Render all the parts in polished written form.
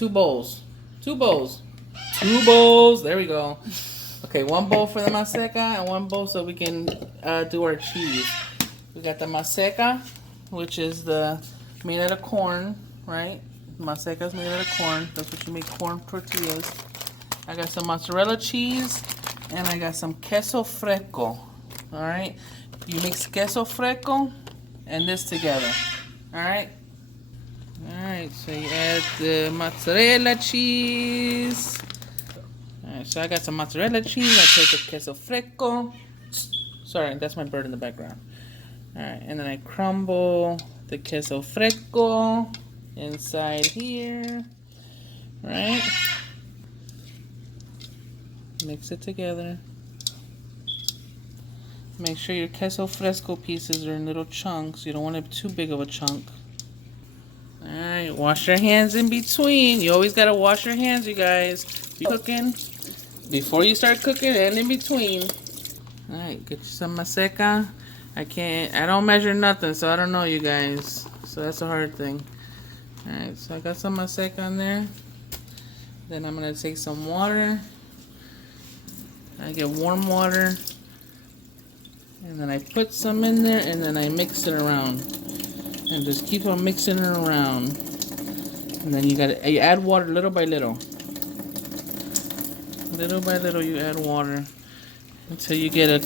2 bowls. 2 bowls. 2 bowls. There we go. Okay, 1 bowl for the maseca and 1 bowl so we can do our cheese. We got the maseca, which is the made out of corn, right? Maseca is made out of corn. That's what you make corn tortillas. I got some mozzarella cheese and I got some queso fresco. All right, you mix queso fresco and this together. All right. All right, so you add the mozzarella cheese. All right, so I got some mozzarella cheese. I take the queso fresco. Sorry, that's my bird in the background. All right, and then I crumble the queso fresco inside here. Right? Mix it together. Make sure your queso fresco pieces are in little chunks. You don't want it too big of a chunk. Alright, wash your hands in between. You always gotta wash your hands, you guys. Be cooking before you start cooking and in between. Alright, get you some maseca. I don't measure nothing, so I don't know, you guys. So that's a hard thing. Alright, so I got some maseca on there. Then I'm gonna take some water. I get warm water. And then I put some in there and then I mix it around. And just keep on mixing it around. And then you add water little by little. Little by little you add water until you get a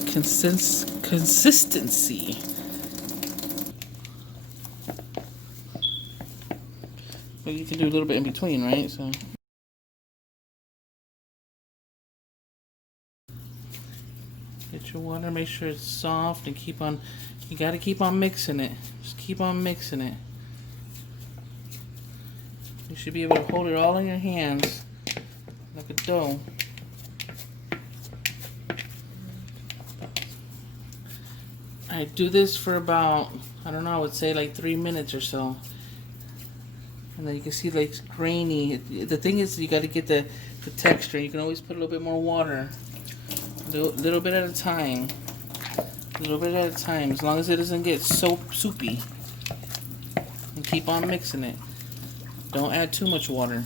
consistency. But you can do a little bit in between, right? So get your water, make sure it's soft and you gotta keep on mixing it. Just keep on mixing it. You should be able to hold it all in your hands like a dough. I do this for about, I don't know, I would say like 3 minutes or so. And then you can see like it's grainy. The thing is you gotta get the texture. You can always put a little bit more water. A little bit at a time. A little bit at a time, as long as it doesn't get so soupy. And keep on mixing it. Don't add too much water.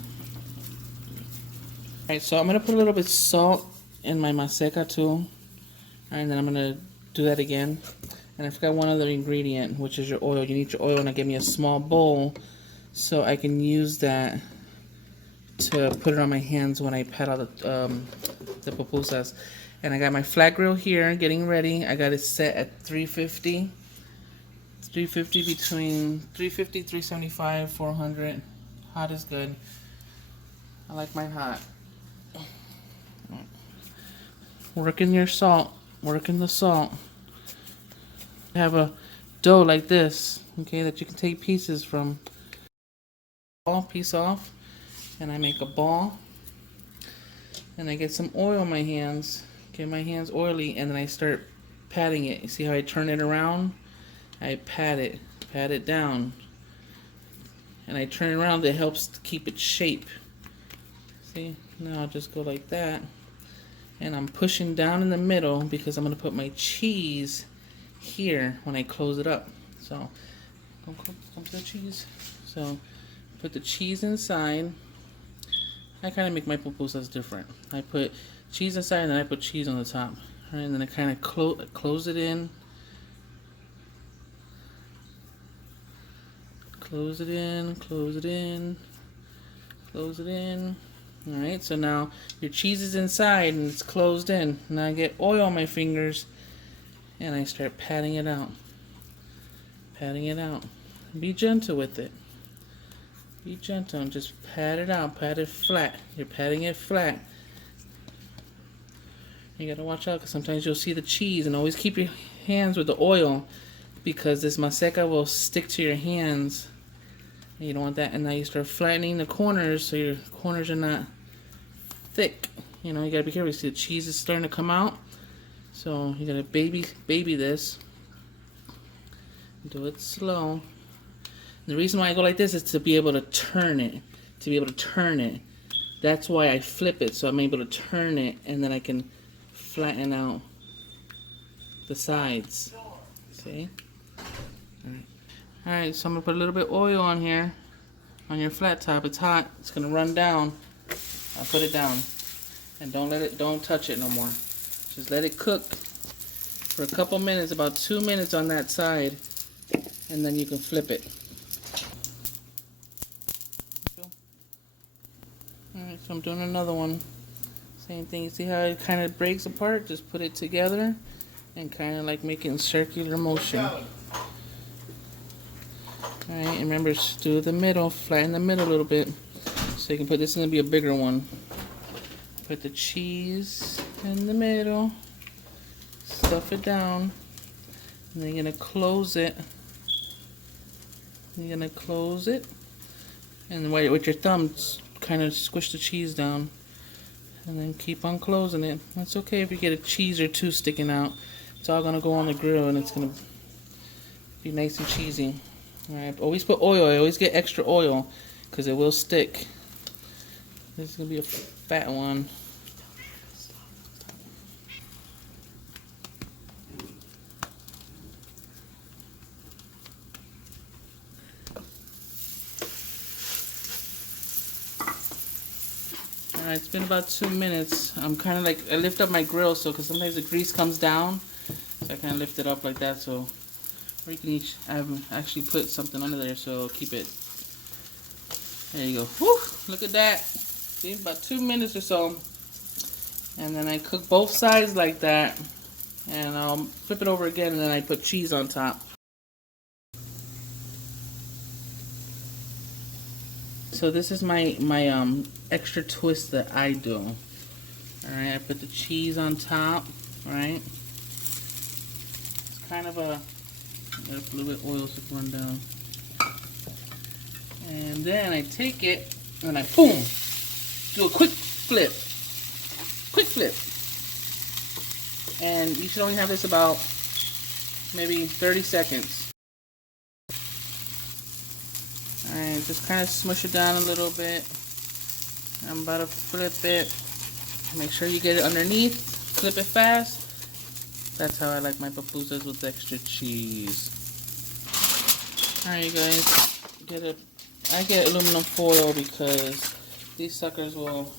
Alright, so I'm going to put a little bit of salt in my maseca too. And then I'm going to do that again. And I forgot one other ingredient, which is your oil. You need your oil, and I give me a small bowl so I can use that to put it on my hands when I pat out the pupusas. And I got my flat grill here getting ready. I got it set at 350. 350 between 350, 375, 400. Hot is good. I like mine hot. Working your salt. Working the salt. Have a dough like this, okay, that you can take pieces from. Piece off. And I make a ball. And I get some oil on my hands. Get my hands oily, and then I start patting it. You see how I turn it around? I pat it down. And I turn it around, it helps to keep its shape. See? Now I'll just go like that. And I'm pushing down in the middle because I'm going to put my cheese here when I close it up. So, come to the cheese. So, put the cheese inside. I kind of make my pupusas different. I put cheese inside and then I put cheese on the top. Right, and then I kind of close it in. Close it in, close it in, close it in. Alright, so now your cheese is inside and it's closed in. Now I get oil on my fingers and I start patting it out. Patting it out. Be gentle with it. Be gentle and just pat it out. Pat it flat. You're patting it flat. You gotta watch out because sometimes you'll see the cheese, and always keep your hands with the oil because this maseca will stick to your hands. And you don't want that. And now you start flattening the corners so your corners are not thick. You know, you gotta be careful. You see the cheese is starting to come out. So you gotta baby this. Do it slow. The reason why I go like this is to be able to turn it. To be able to turn it. That's why I flip it, so I'm able to turn it, and then I can flatten out the sides. See? Alright, so I'm going to put a little bit of oil on here. on your flat top. It's hot. It's gonna run down. I'll put it down, and don't touch it no more. Just let it cook for a couple minutes, about 2 minutes on that side, and then you can flip it. Alright, so I'm doing another one. Same thing. You see how it kind of breaks apart? Just put it together and kind of like make it in circular motion. Alright, remember, do the middle, flatten the middle a little bit. So you can put this in to be a bigger one. Put the cheese in the middle. Stuff it down. And then you're going to close it. You're going to close it. And with your thumbs, kind of squish the cheese down. And then keep on closing it. It's okay if you get a cheese or two sticking out. It's all going to go on the grill and it's going to be nice and cheesy. Alright, always put oil. I always get extra oil because it will stick. This is going to be a fat one. Alright, it's been about 2 minutes. I'm kind of like, I lift up my grill so, because sometimes the grease comes down. So I kind of lift it up like that so. Or you can each, I've actually put something under there so it'll keep it. There you go. Whew, look at that. See, about 2 minutes or so. And then I cook both sides like that. And I'll flip it over again and then I put cheese on top. So this is my extra twist that I do. Alright, I put the cheese on top. Alright. It's kind of a a little bit of oil so it can run down. And then I take it and I boom, do a quick flip. Quick flip. And you should only have this about maybe 30 seconds. Alright, just kind of smush it down a little bit. I'm about to flip it. Make sure you get it underneath. Flip it fast. That's how I like my pupusas, with extra cheese. Alright, you guys, I get aluminum foil because these suckers will,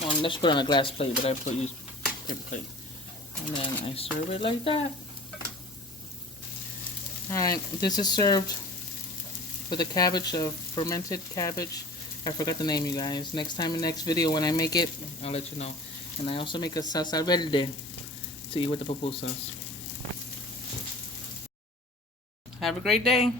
well, let's put it on a glass plate, but I use paper plate. And then I serve it like that. Alright, this is served with a cabbage, of fermented cabbage. I forgot the name, you guys. Next time in the next video when I make it, I'll let you know. And I also make a salsa verde to eat with the pupusas. Have a great day.